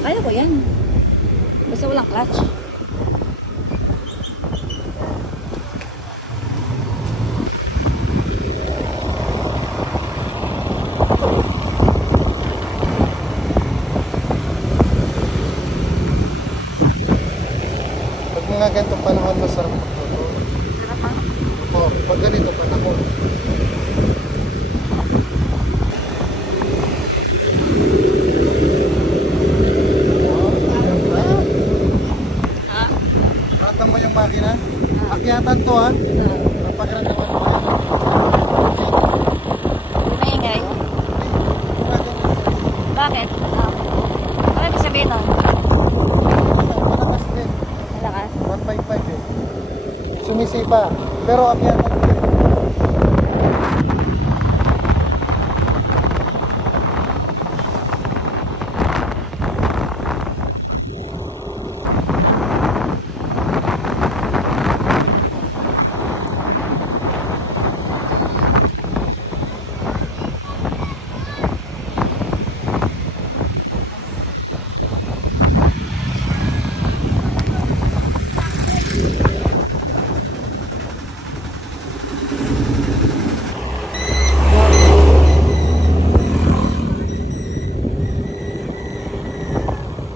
Kaya ko yan. Basta walang clutch. Pag mga ganitong panahon, masarap magluto. Sarap ah. O, pag ganito panahon. Ha? Ratan mo yung makina? Akyatan to ha? Napagrandaman mo yan. Maingay. Bakit? Ano ibig sabihin nun? Malakas din. Malakas. 155 eh. Sumisipa. Pero akyatan din.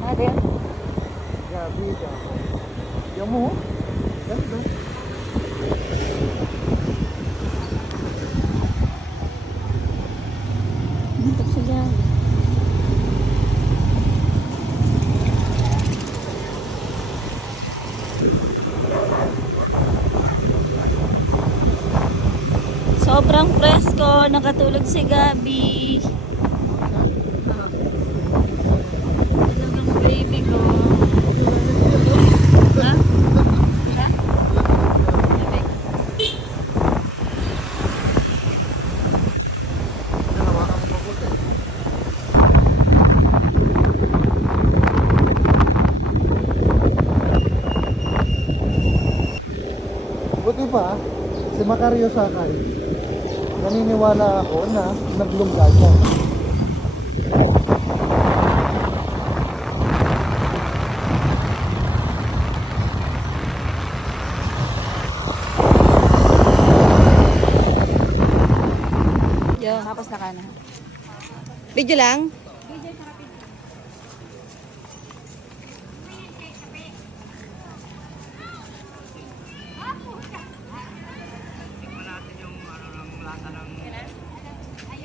Ano din? Gabi ka. Yan mo. Ganda. Hintok siya dyan. Sobrang presko, nakatulog si Gabi. Talagang baby ko. Ha? Ha? Bebek. Nahawakan mo mabuti. Buti pa, si Macario Sakay, naniniwala ako na naglungga siya. Yo, tapos na ka na. Video lang?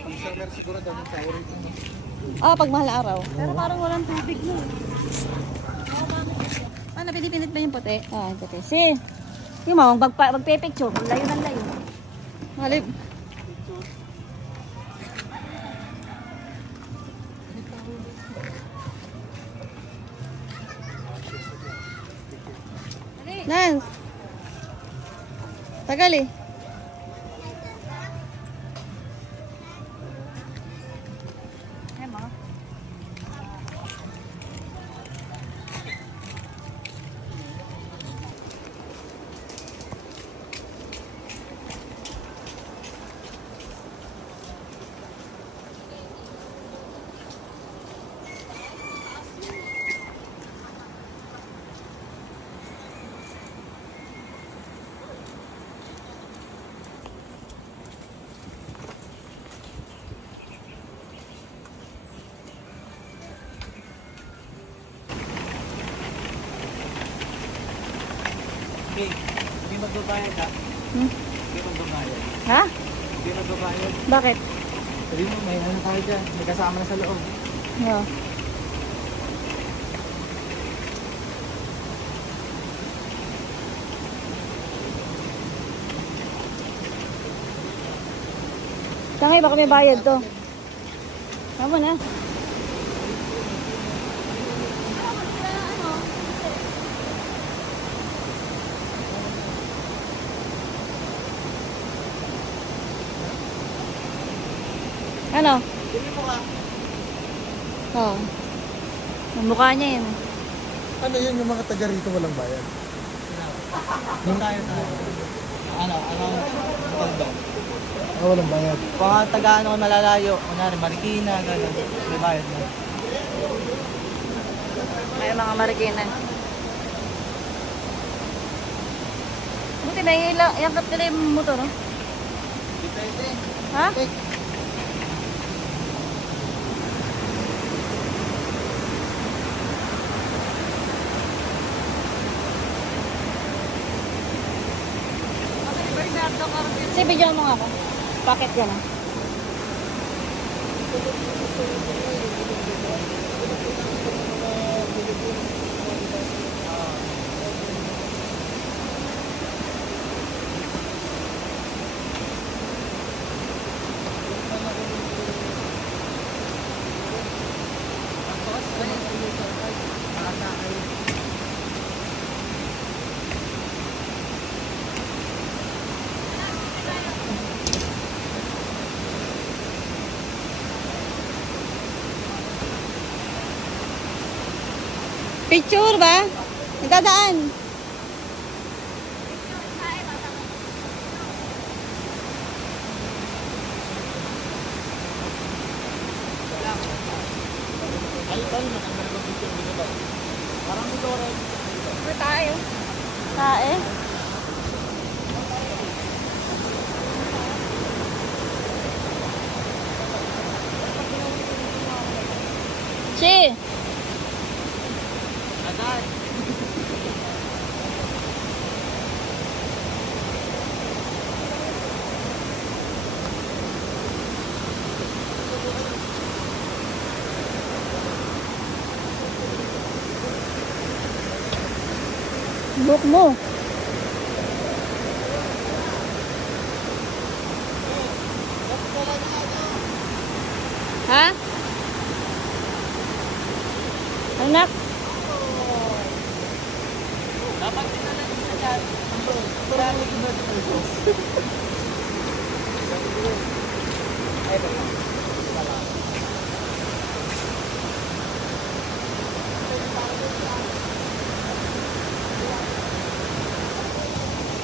Ang summer siguro dahil sa orin ko. Ah, pag mahal na araw. Pero parang walang tubig mo. Ano, pinipinit ba yung puti? Ah, yung puti. Si, yung mga magpe-picture. Layo ng layo. Malib. Lance. Tagal eh. Hindi magbabayad ha? Hmm? Hindi magbabayad. Ha? Hindi magbabayad. Bakit? Sabi mo, may ano tayo dyan. May kasama na sa loob. No. Tangay, baka may bayad to. Tama na. Ano? Hindi mo ka. Oo. Ang mukha niya yun. Ano yun yung mga taga rito walang bayad? Doon tayo. Ano? Tondo. Ah, walang bayad. Mga taga ano malalayo. Kunyari, Marikina, gano'n. May bayad na. May mga marikina. Buti na iangkat nila yung motor, no? Depende. Ha? Si bigyan mo nga ako. Packet yan, ah. Picture ba? Nagdadaan. Tayo. Tae. Si. Book mo. Ha? Anak? Dapat dinala nyo dyan. Ay, ito na.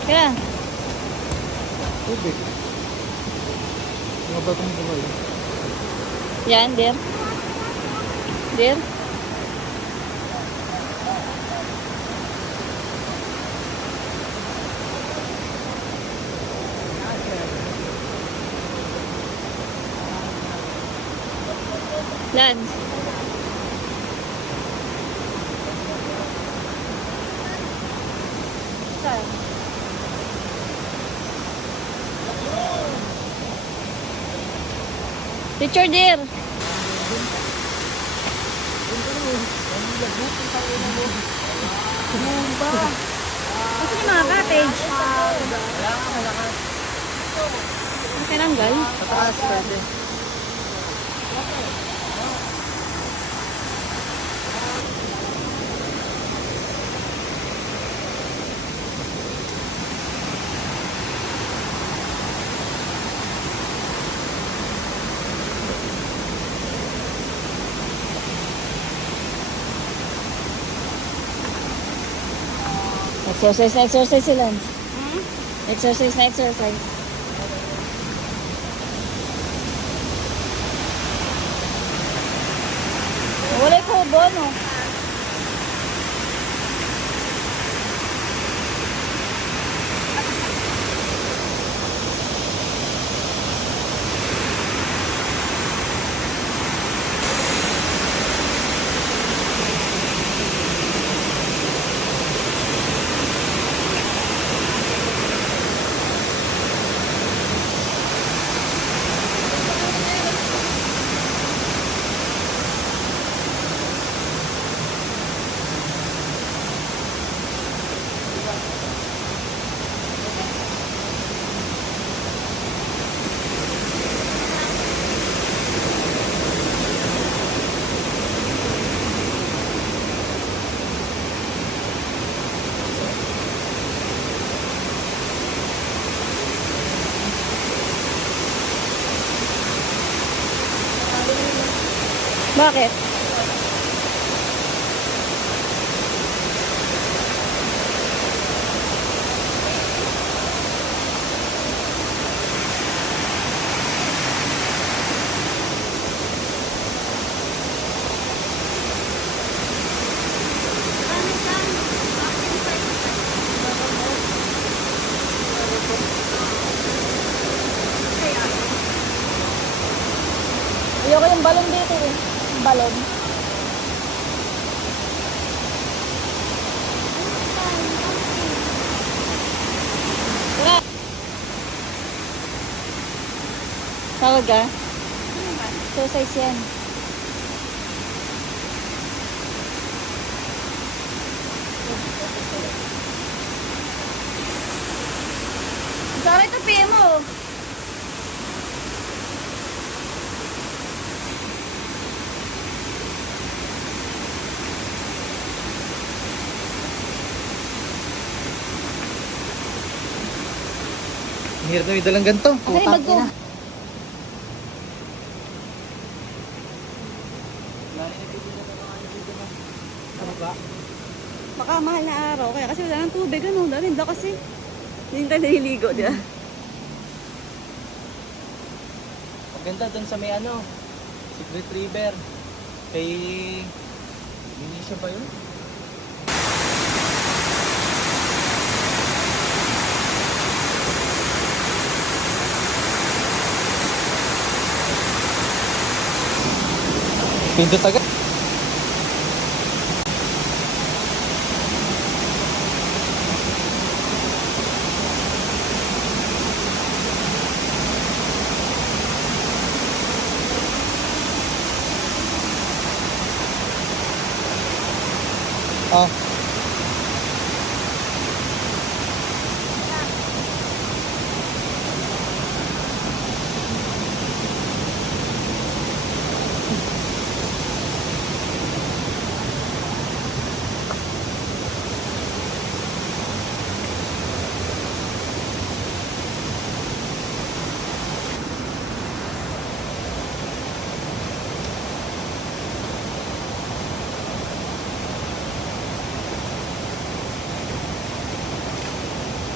Kaya. Tubig. Mga batong buhay. Yan, dear. Dear. Lance. Saan? Picture, dear. Kasi yung mga cottage. Tinanggal. Pataas, pwede. Exercise na exercise sila. Exercise na exercise. Wala ko bono. Bakit? meron dito eh. Balon. Tara. Tawag ka? So, size yan. Sorry ito, PM mo. Ang hirap na yung dalang ganito. Ano yung bag ko? Ano ba? Baka mahal na araw. Kaya kasi wala ng tubig. Ano? Dahil hindi kasi. Hindi tayo naliligo, di ba? Maganda dun sa may ano, Secret River. Kay... Benicio ba yun? Pindot agad. Ah.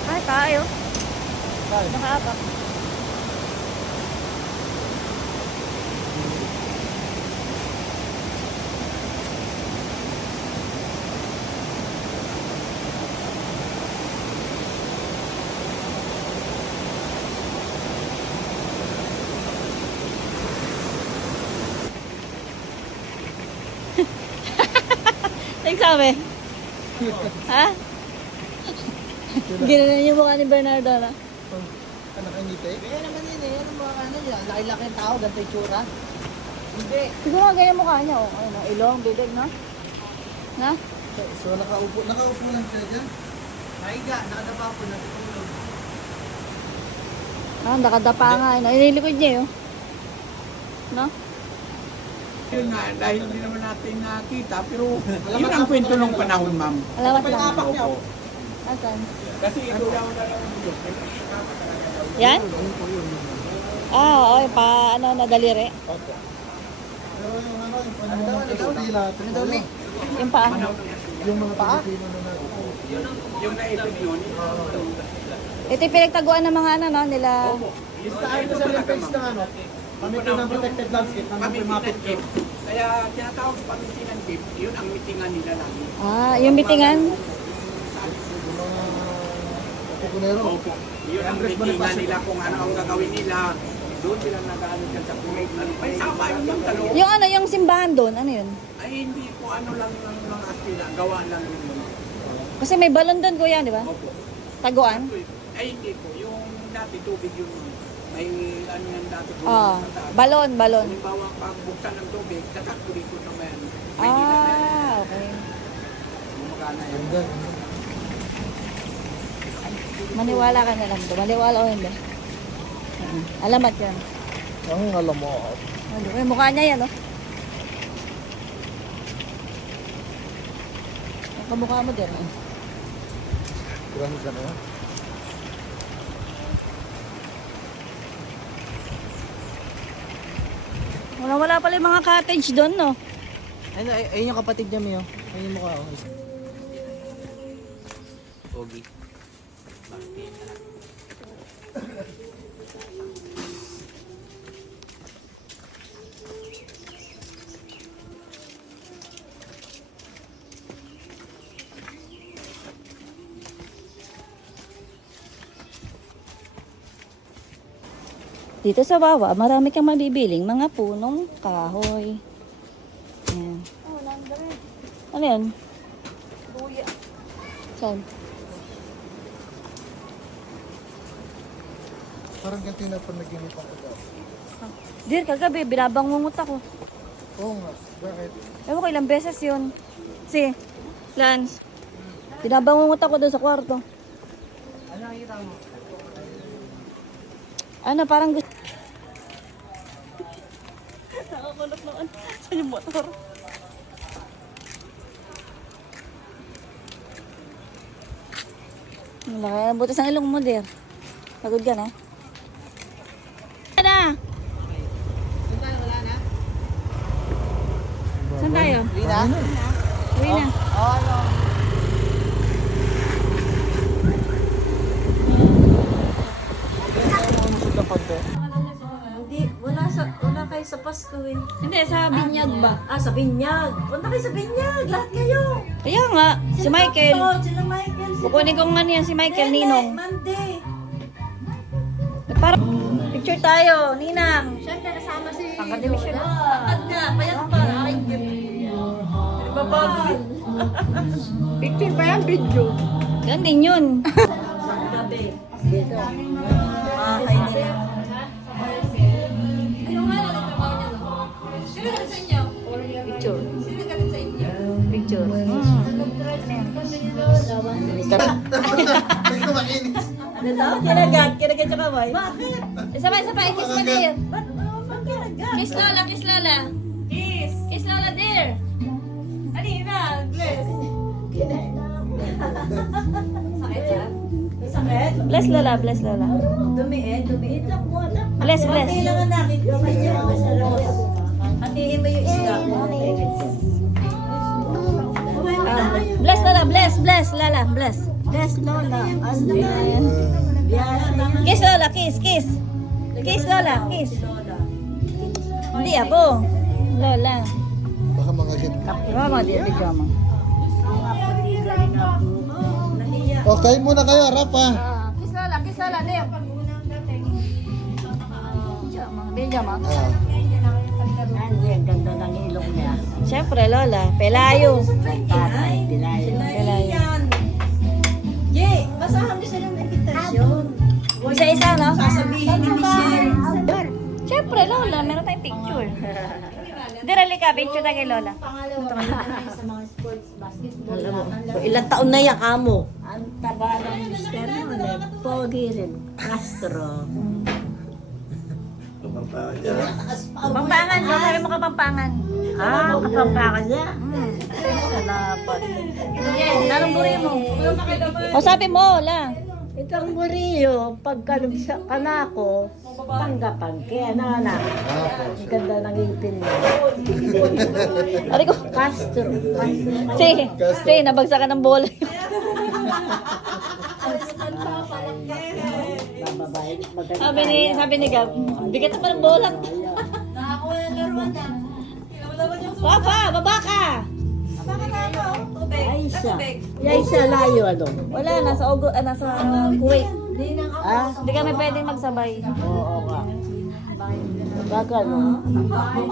Ay, tayo. Nakaapak. Nagsabi? Ha? Ginanon yung mukha ni Bernardo na. Anak ang ngiti? Kaya naman yun eh, ano mga ano yun, laki-laki ng tao, ganito yung tsura. Hindi. Siguro nga ganyan mukha niya. Oh. Ayun, ilong, bibig, no? Na? So nakaupo lang siya dyan? Naiga, nakadapa po, natutulog. Ah, nakadapa nga. Inilikod niya yun. No? Yun nga, dahil hindi naman natin nakita, pero yun ang kwento ng panahon, ma'am. Alamat lang. Opo. Asan? Kasi ito daw na lang yun. Yan? Ah, oo. Pa, ano, nadaliri. Pero yung ano, yung panahon ng Kastila, Yung paa. yung mga Pilipino na Yung naipit yun. Ito yung pinagtaguan ng mga ano, no? Nila. Yung tayo sa reference ng ano, Committee ng Protected Landscape, ng Pamitinan Cape. Kaya tinatawag sa Pamitinan Cape, yun ang mitingan nila lang. Ah, yung mitingan. yung mga Pupunero. Opo. Yun ang mitingan nila kung ano ang gagawin nila. Doon sila nag-ano dyan sa Kuwait. May sama yun yung dalawa. Yung ano, yung simbahan doon. Ano yun? Ay hindi po ano lang ng atila, gawa lang yun. Kasi may balon doon, kuya, di ba? Opo. Taguan. Ay hindi po, yung dati tubig yun. May ano yan dati po. Ah, balon, balon. Halimbawa, pag buksan ng tubig, tatakbo dito sa Maynila. Ah, okay. Magana yan. Ganda. Maniwala ka na lang doon. Maniwala o hindi. Alamat yan. Ang alam mo. Ano, may mukha niya yan, oh. Ang kamukha mo din, oh. Grabe ka na yan. Wala pala yung mga cottage doon, no? Ayun yung kapatid niya, Mio. Ayun yung mukha, oh. Pogi. Dito sa Wawa, marami kang mabibiling mga punong kahoy. Ayan. Ano yan? Buya. Saan? Parang ganito na panaginip ako daw. Dir, kagabi, binabangungot ako. Oo nga. Bakit? Ewan ko ilang beses yun. Si, Lance. Binabangungot ako doon sa kwarto. Ano nakita mo? Ano, parang gusto. Nakakulot naman. Saan yung motor? Wala, butas ang ilong mo, Dir. Pagod ka na? Wala na. Saan tayo? Lina? Uwi na. Oh, ano? Umusog ng konti. Hindi, wala kayo sa Pasko eh. Hindi, sa binyag ba? Sa Binyag. Punta kayo sa Binyag, lahat kayo. Kaya nga, si Michael. Sila Michael. Kukunin ko nga niyan si Michael, Ninong. Monday. Para picture tayo, Ninang. Siyempre kasama si... Pangkadimisyon. Pagkad nga, payat pa. Ay, babagal. Picture pa yan, video. Ganun din yun. Gabi. Dito. Makakay nila. Picture. Picture. Hindi ko mainis. Ano daw? Kinagat siya kamay. Bakit? Sabay, kiss mo dear. Ba't naman kinagat? Kiss Lola, kiss Lola. Kiss. Kiss Lola, dear. Alina, bless. Sakit yan? May sakit? Bless Lola, bless Lola. Dumiit lang mo. Bless, bless. Kailangan natin. Hatiin mo yung isda. Bless Lola, bless, bless Lola, bless. Bless Lola. Ano yan? Kiss Lola, kiss, kiss. Kiss Lola, kiss. Hindi ako. Lola. Baka mga hit. Mama, dear, video mo. Okay muna kayo, Rap ha. Kiss Lola, dear. Video mo. Ang ganda ng ilong niya. Siyempre, Lola. Pelayo. Tatay, Pilayo. Pelayo. Jay, basahan mo siya ng invitation. Isa-isa, no? Sasabihin ni Michelle. Siyempre, Lola. Meron tayong picture. Dirali ka, picture tayo kay Lola. Ilang taon na yan, amo? Ang taba ng mister mo, pogi rin. Castro. Pampangan, no? Sabi mo ka Pampangan. Kapampangan niya. Salamat. Nanong buri mo? O sabi mo, Lola. Itong buriyo, pagka sa kanako, tanggapan. Kaya nanak, ang ganda ng ipin niya. Ari ko. Castro. Si, nabagsakan ng bola. Bababae, maganda. Sabi ni Gab, bigat pa ng bola. Papa, baba ka. Aisha, layo ano? Wala, nasa Kuwait. Ah, Hindi kami pwedeng magsabay. oo nga. Baga no?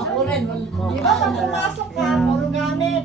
Ako rin. Di ba pag pumasok ka, puro gamit.